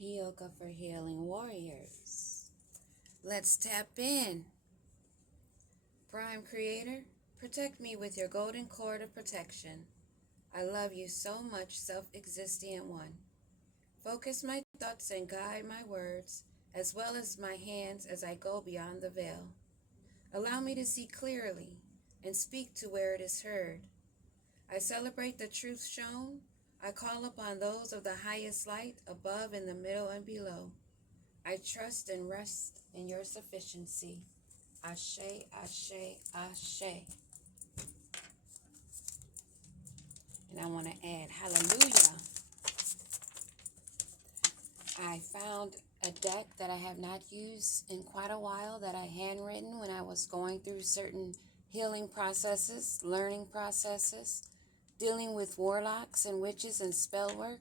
Yoga for Healing Warriors. Let's tap in. Prime Creator, protect me with your golden cord of protection. I love you so much, self-existing one. Focus my thoughts and guide my words, as well as my hands as I go beyond the veil. Allow me to see clearly and speak to where it is heard. I celebrate the truth shown. I call upon those of the highest light, above, in the middle, and below. I trust and rest in your sufficiency. Ashe, ashe, ashe. And I want to add hallelujah. I found a deck that I have not used in quite a while that I handwritten when I was going through certain healing processes, learning processes, dealing with warlocks and witches and spell work.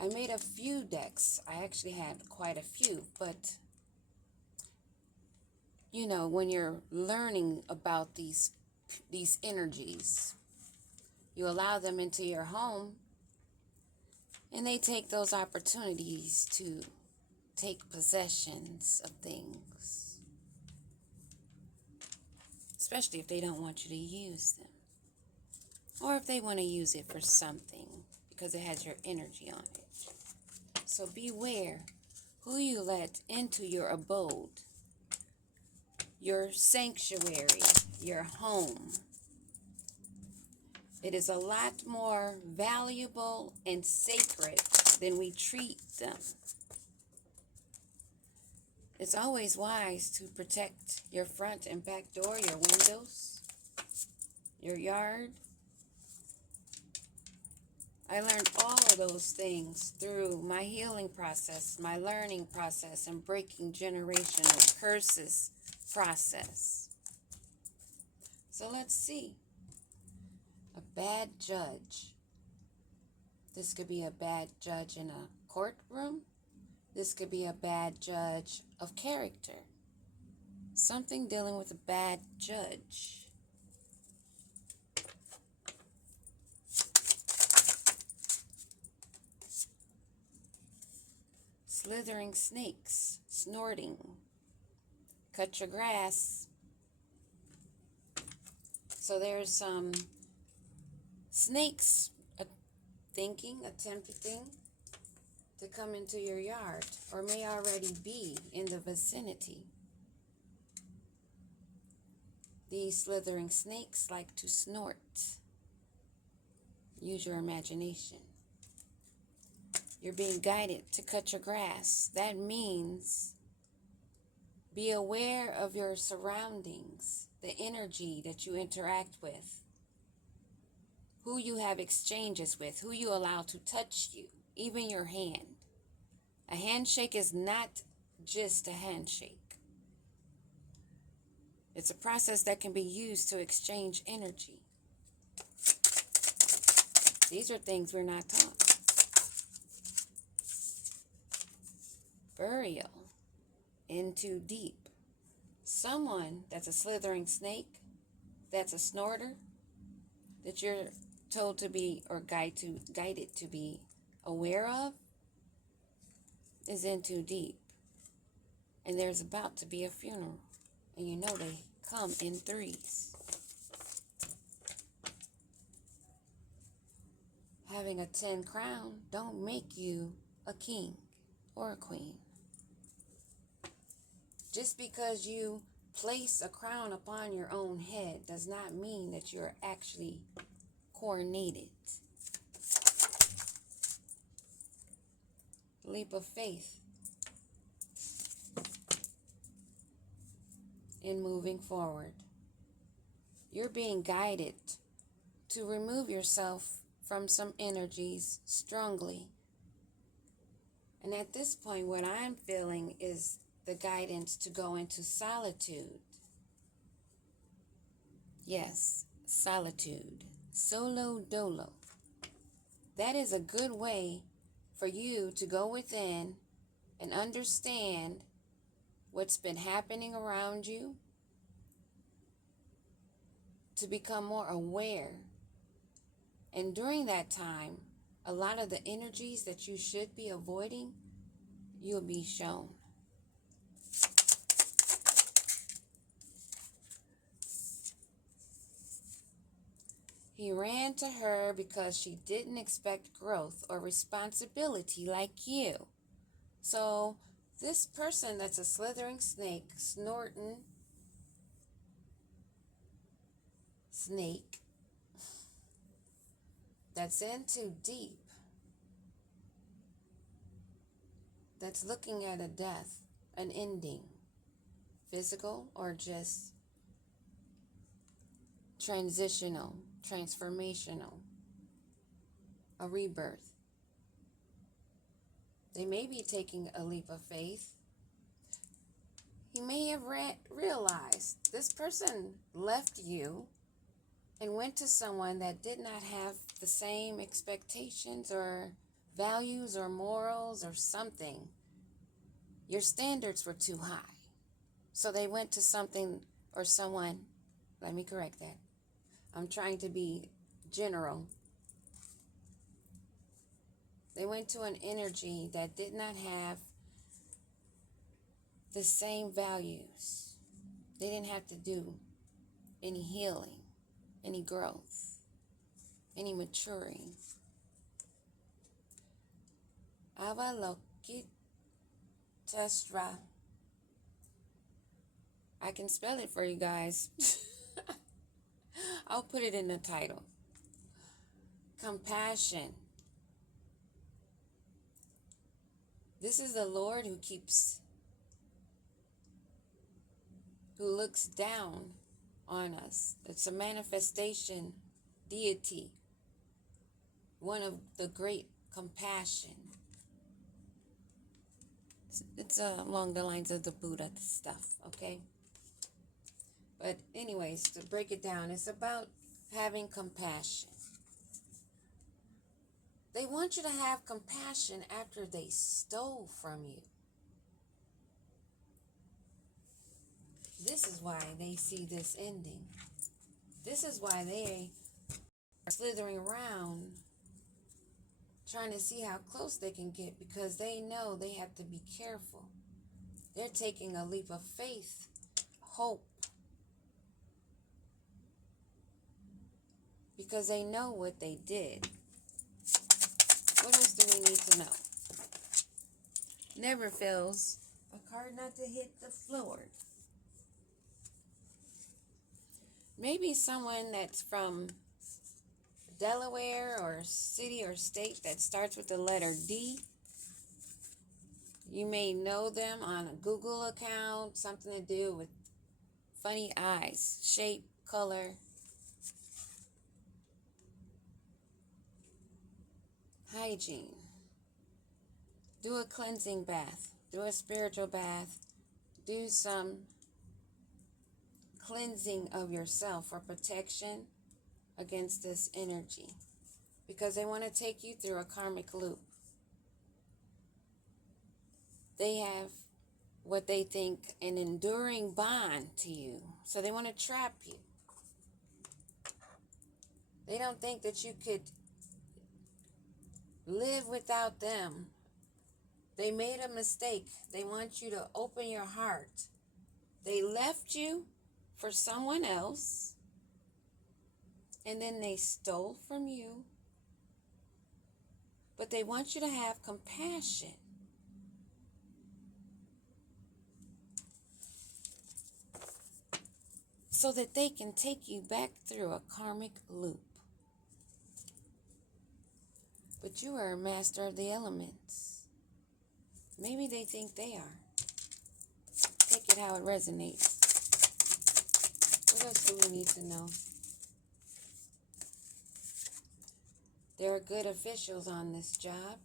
I made a few decks. I actually had quite a few, but you know, when you're learning about these energies, you allow them into your home, and they take those opportunities to take possessions of things, especially if they don't want you to use them, or if they want to use it for something because it has your energy on it. So beware who you let into your abode, your sanctuary, your home. It is a lot more valuable and sacred than we treat them. It's always wise to protect your front and back door, your windows, your yard. I learned all of those things through my healing process, my learning process, and breaking generational curses process. So let's see. A bad judge. This could be a bad judge in a courtroom. This could be a bad judge of character. Something dealing with a bad judge. Slithering snakes, snorting. Cut your grass. So there's some snakes attempting to come into your yard, or may already be in the vicinity. These slithering snakes like to snort. Use your imagination. You're being guided to cut your grass. That means be aware of your surroundings, the energy that you interact with, who you have exchanges with, who you allow to touch you, even your hand. A handshake is not just a handshake. It's a process that can be used to exchange energy. These are things we're not taught. Burial. Into deep. Someone that's a slithering snake, that's a snorter, that you're told to be, or guided to be aware of, is in too deep. And there's about to be a funeral. And you know they come in threes. Having a 10 crown don't make you a king or a queen. Just because you place a crown upon your own head does not mean that you're actually coronated. Leap of faith in moving forward. You're being guided to remove yourself from some energies strongly. And at this point, what I'm feeling is the guidance to go into solitude. Yes, solitude. Solo dolo. That is a good way for you to go within and understand what's been happening around you, to become more aware. And during that time, a lot of the energies that you should be avoiding, you'll be shown. He ran to her because she didn't expect growth or responsibility like you. So this person that's a slithering snake, snorting snake, that's in too deep, that's looking at a death, an ending, physical or just transitional, transformational, a rebirth. They may be taking a leap of faith. He may have realized this person left you and went to someone that did not have the same expectations or values or morals or something. Your standards were too high. So they went to something or someone, let me correct that. I'm trying to be general. They went to an energy that did not have the same values. They didn't have to do any healing, any growth, any maturing. Avalokitestra. I can spell it for you guys. I'll put it in the title. Compassion. This is the Lord who looks down on us. It's a manifestation deity. One of the great compassion. It's along the lines of the Buddha stuff, okay? But anyways, to break it down, it's about having compassion. They want you to have compassion after they stole from you. This is why they see this ending. This is why they are slithering around trying to see how close they can get, because they know they have to be careful. They're taking a leap of faith, hope, because they know what they did. What else do we need to know? Never fails. A card not to hit the floor. Maybe someone that's from Delaware or city or state that starts with the letter D. You may know them on a Google account, something to do with funny eyes, shape, color. Hygiene. Do a cleansing bath. Do a spiritual bath. Do some cleansing of yourself for protection against this energy, because they want to take you through a karmic loop. They have what they think an enduring bond to you, so they want to trap you. They don't think that you could live without them. They made a mistake. They want you to open your heart. They left you for someone else, and then they stole from you. But they want you to have compassion. So that they can take you back through a karmic loop. But you are a master of the elements. Maybe they think they are. Take it how it resonates. What else do we need to know? There are good officials on this job.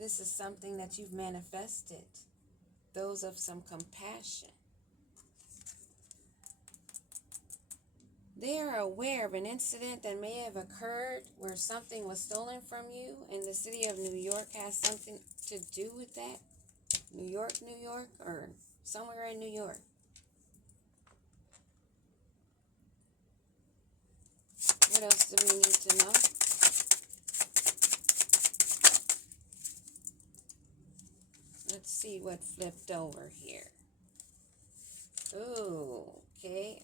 This is something that you've manifested. Those of some compassion. They are aware of an incident that may have occurred where something was stolen from you, and the city of New York has something to do with that. New York, or somewhere in New York. What else do we need to know? see what flipped over here. Ooh, okay.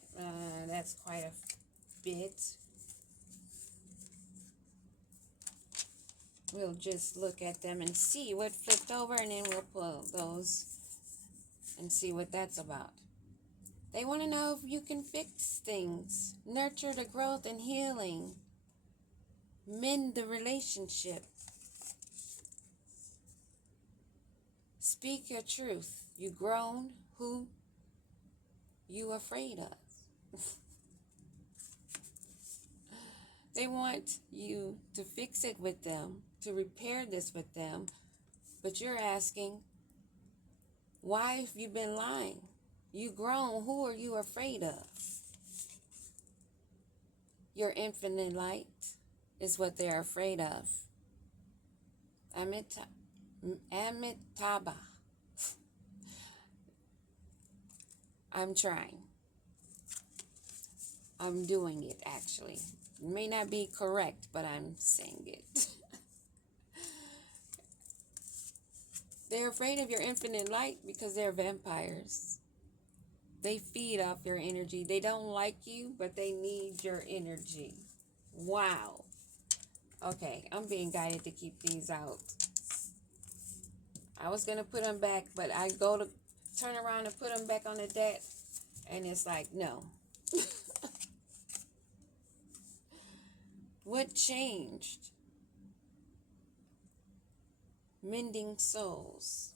That's quite a bit. We'll just look at them and see what flipped over, and then we'll pull those and see what that's about. They want to know if you can fix things, nurture the growth and healing, mend the relationship. Speak your truth. You grown, who you afraid of. They want you to fix it with them, to repair this with them, but you're asking, why have you been lying? You grown, who are you afraid of? Your infinite light is what they're afraid of. Amitabha. I'm trying. I'm doing it, actually. It may not be correct, but I'm saying it. They're afraid of your infinite light because they're vampires. They feed off your energy. They don't like you, but they need your energy. Wow. Okay, I'm being guided to keep these out. I was going to put them back, but I go to turn around and put them back on the deck, and it's like, no. What changed? Mending souls.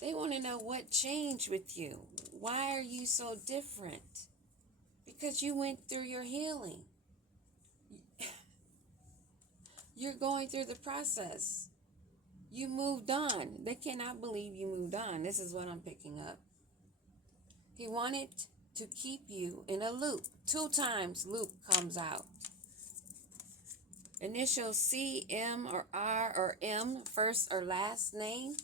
They want to know what changed with you. Why are you so different? Because you went through your healing. You're going through the process. You moved on. They cannot believe you moved on. This is what I'm picking up. He wanted to keep you in a loop. 2 times loop comes out. Initial C, M, or R, or M, first or last name.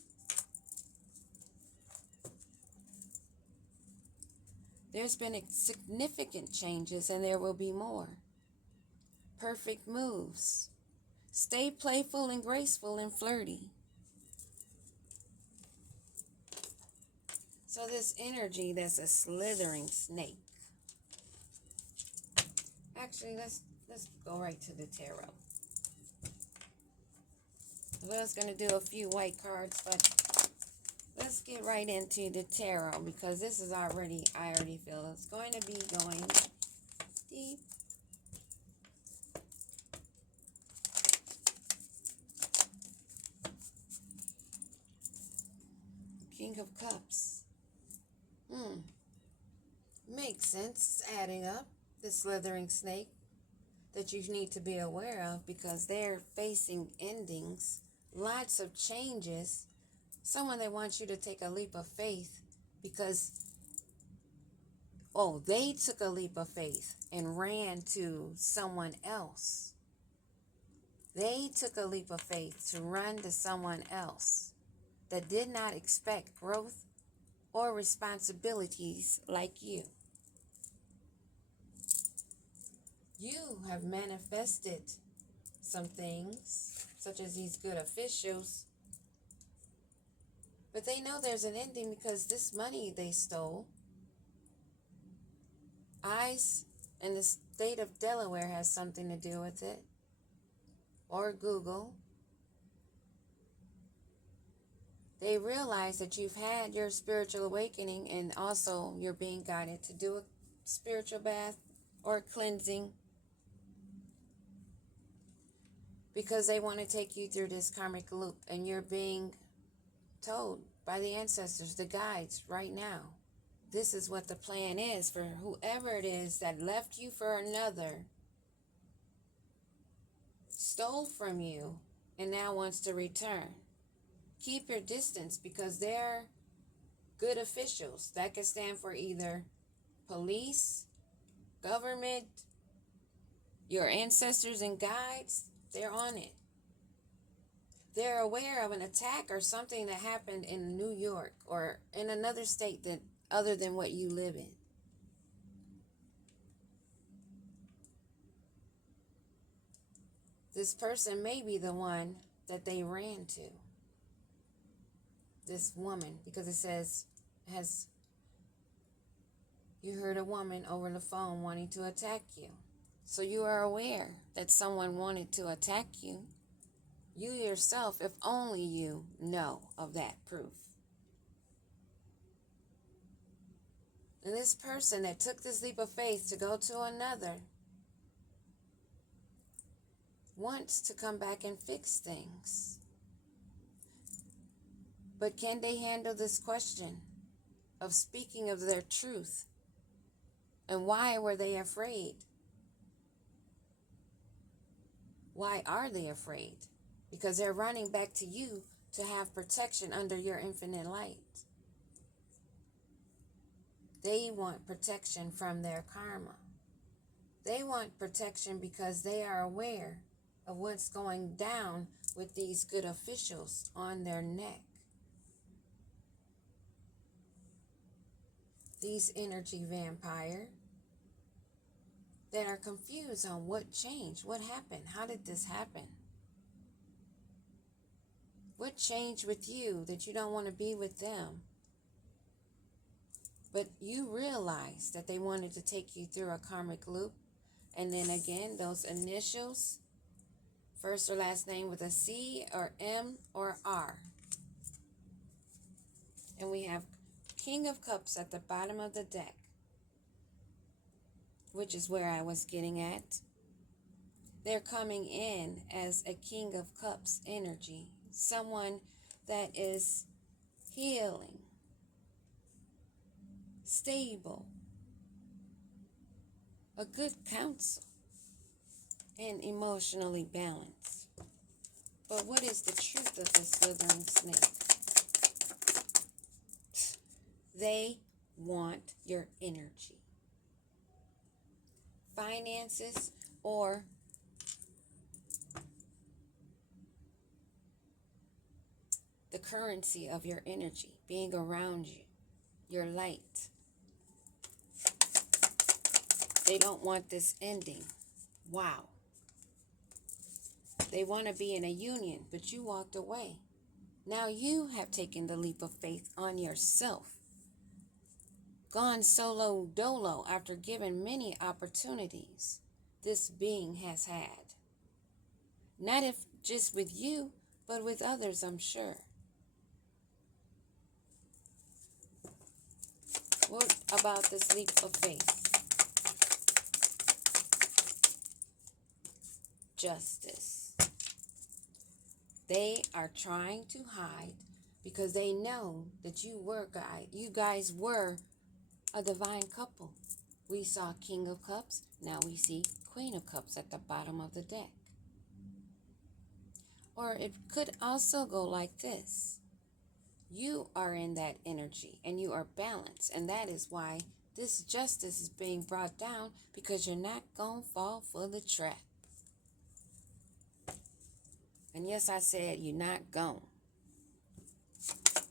There's been significant changes, and there will be more. Perfect moves. Stay playful and graceful and flirty. So this energy that's a slithering snake. Actually, let's go right to the tarot. I was going to do a few white cards, but let's get right into the tarot, because this is I already feel it's going to be going deep. King of Cups. Makes sense. It's adding up. The slithering snake that you need to be aware of, because they're facing endings, lots of changes. Someone that wants you to take a leap of faith because, they took a leap of faith and ran to someone else. They took a leap of faith to run to someone else that did not expect growth or responsibilities like you. You have manifested some things, such as these good officials, but they know there's an ending because this money they stole. ICE and the state of Delaware has something to do with it, or Google. They realize that you've had your spiritual awakening, and also you're being guided to do a spiritual bath or cleansing, because they want to take you through this karmic loop, and you're being told by the ancestors, the guides, right now, this is what the plan is for whoever it is that left you for another, stole from you, and now wants to return. Keep your distance, because they're good officials. That could stand for either police, government, your ancestors and guides. They're on it. They're aware of an attack or something that happened in New York or in another state that other than what you live in. This person may be the one that they ran to. this woman, because it says, has you heard a woman over the phone wanting to attack you. So you are aware that someone wanted to attack you. You yourself, if only you know of that proof. And this person that took this leap of faith to go to another wants to come back and fix things. But can they handle this question of speaking of their truth? And why were they afraid? Why are they afraid? Because they're running back to you to have protection under your infinite light. They want protection from their karma. They want protection because they are aware of what's going down with these good officials on their neck. These energy vampires that are confused on what changed, what happened, how did this happen? What changed with you that you don't want to be with them? But you realize that they wanted to take you through a karmic loop. And then again, those initials, first or last name with a C or M or R. And we have King of Cups at the bottom of the deck, which is where I was getting at. They're coming in as a King of Cups energy. Someone that is healing, stable, a good counsel, and emotionally balanced. But what is the truth of this slithering snake? They want your energy. Finances or the currency of your energy, being around you, your light. They don't want this ending. Wow. They want to be in a union, but you walked away. Now you have taken the leap of faith on yourself. Gone solo dolo after given many opportunities this being has had. Not if just with you, but with others, I'm sure. What about this leap of faith? Justice. They are trying to hide because they know that you guys were a divine couple. We saw King of Cups, now we see Queen of Cups at the bottom of the deck. Or it could also go like this. You are in that energy and you are balanced, and that is why this justice is being brought down, because you're not going to fall for the trap. And yes, I said you're not going.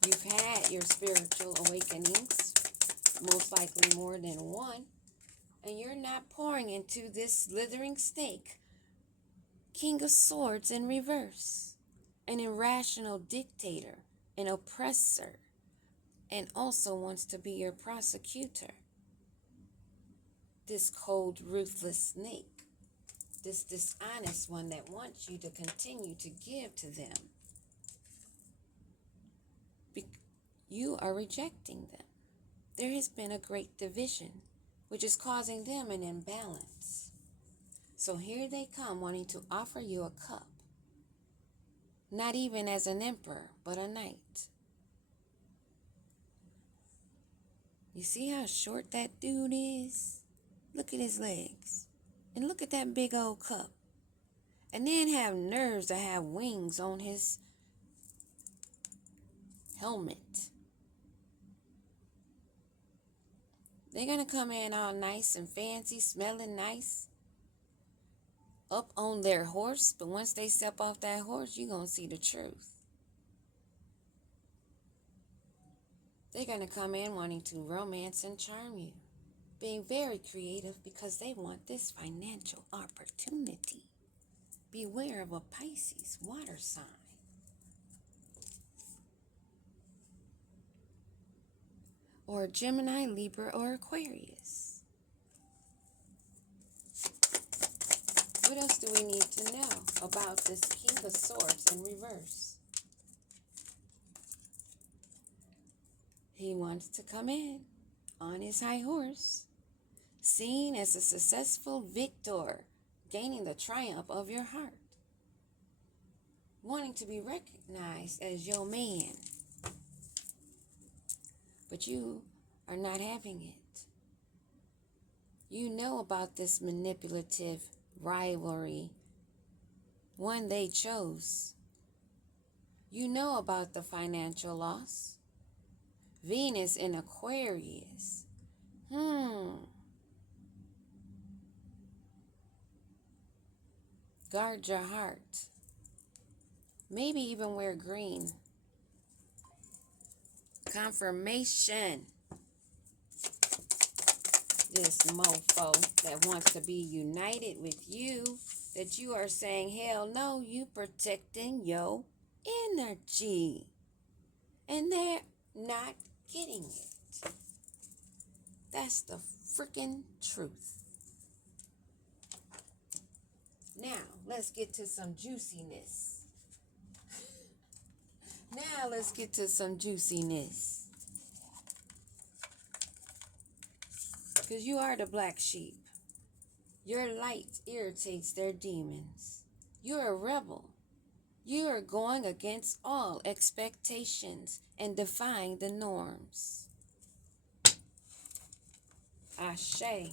You've had your spiritual awakenings, most likely more than one, and you're not pouring into this slithering snake, King of Swords in reverse, an irrational dictator, an oppressor, and also wants to be your prosecutor. This cold, ruthless snake, this dishonest one that wants you to continue to give to them. You are rejecting them. There has been a great division, which is causing them an imbalance. So here they come wanting to offer you a cup. Not even as an emperor, but a knight. You see how short that dude is? Look at his legs. And look at that big old cup. And then have nerves to have wings on his helmet. They're going to come in all nice and fancy, smelling nice, up on their horse. But once they step off that horse, you're going to see the truth. They're going to come in wanting to romance and charm you, being very creative because they want this financial opportunity. Beware of a Pisces water sign. or Gemini, Libra, or Aquarius. What else do we need to know about this King of Swords in reverse? He wants to come in on his high horse, seen as a successful victor, gaining the triumph of your heart, wanting to be recognized as your man. But you are not having it. You know about this manipulative rivalry, one they chose. You know about the financial loss. Venus in Aquarius. Guard your heart. Maybe even wear green. Confirmation. This mofo that wants to be united with you, that you are saying, hell no, you protecting your energy. And they're not getting it. That's the freaking truth. Now, let's get to some juiciness. Because you are the black sheep. Your light irritates their demons. You're a rebel. You are going against all expectations and defying the norms. Ashe.